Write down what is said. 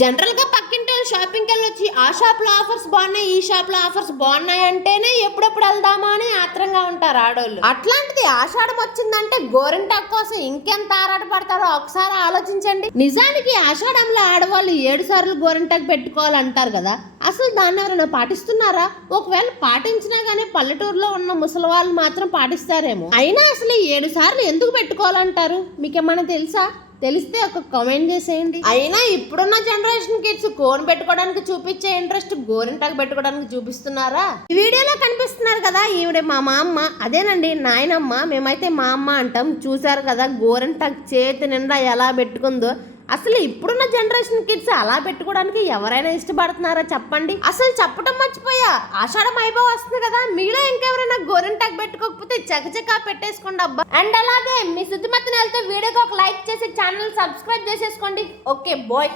General గా పక్కింటి షాపింగ్కి వెళ్ళొచ్చి ఆ షాప్ లో ఆఫర్స్ బాగున్నాయి, ఈ షాప్ లో ఆఫర్స్ బాగున్నాయి అంటేనే ఎప్పుడెప్పుడు వెళ్దామా అని ఆత్రంగా ఉంటారు ఆడోళ్ళు. అట్లాంటిది ఆషాఢం వచ్చిందంటే గోరింటాకు కోసం ఇంకెంత ఆరాటపడతారో ఒకసారి ఆలోచించండి. నిజానికి ఆషాఢంలో ఆడవాళ్ళు 7 సార్లు గోరింటాకు పెట్టుకోవాలంటారు కదా, అసలు దాన్ని ఎవరైనా పాటిస్తున్నారా? ఒకవేళ పాటించినా గానీ పల్లెటూరులో ఉన్న ముసలి వాళ్ళు మాత్రం పాటిస్తారేమో. అయినా అసలు 7 సార్లు ఎందుకు పెట్టుకోవాలంటారు? మీకేమన్నా తెలుసా? తెలిస్తే ఒక కామెంట్ చేసేయండి. అయినా ఇప్పుడున్న జనరేషన్ కిడ్స్ కోన్ పెట్టుకోవడానికి చూపించే ఇంట్రెస్ట్ గోరింటాకు పెట్టుకోవడానికి చూపిస్తున్నారా? ఈ వీడియోలో కనిపిస్తున్నారు కదా, ఈవిడ మా అమ్మ. అదేనండి నాయనమ్మ, మేమైతే మా అమ్మ అంటాం. చూసారు కదా గోరింటాకు చేతి నిండా ఎలా పెట్టుకుందో. అసలు ఇప్పుడున్న జనరేషన్ కిడ్స్ అలా పెట్టుకోవడానికి ఎవరైనా ఇష్టపడుతున్నారా చెప్పండి? అసలు చెప్పడం మర్చిపోయా, ఆషాఢం అయిపోయి వస్తుంది కదా, మీలో ఇంకెవరైనా గోరింటాకు పెట్టుకోకపోతే చకచకా పెట్టేసుకోండి అబ్బా. అండ్ అలాగే మీ శుద్ధిమతిని వెళ్తే వీడియోకి ఒక లైక్ చేసి ఛానల్ సబ్స్క్రైబ్ చేసేసుకోండి. Okay bye.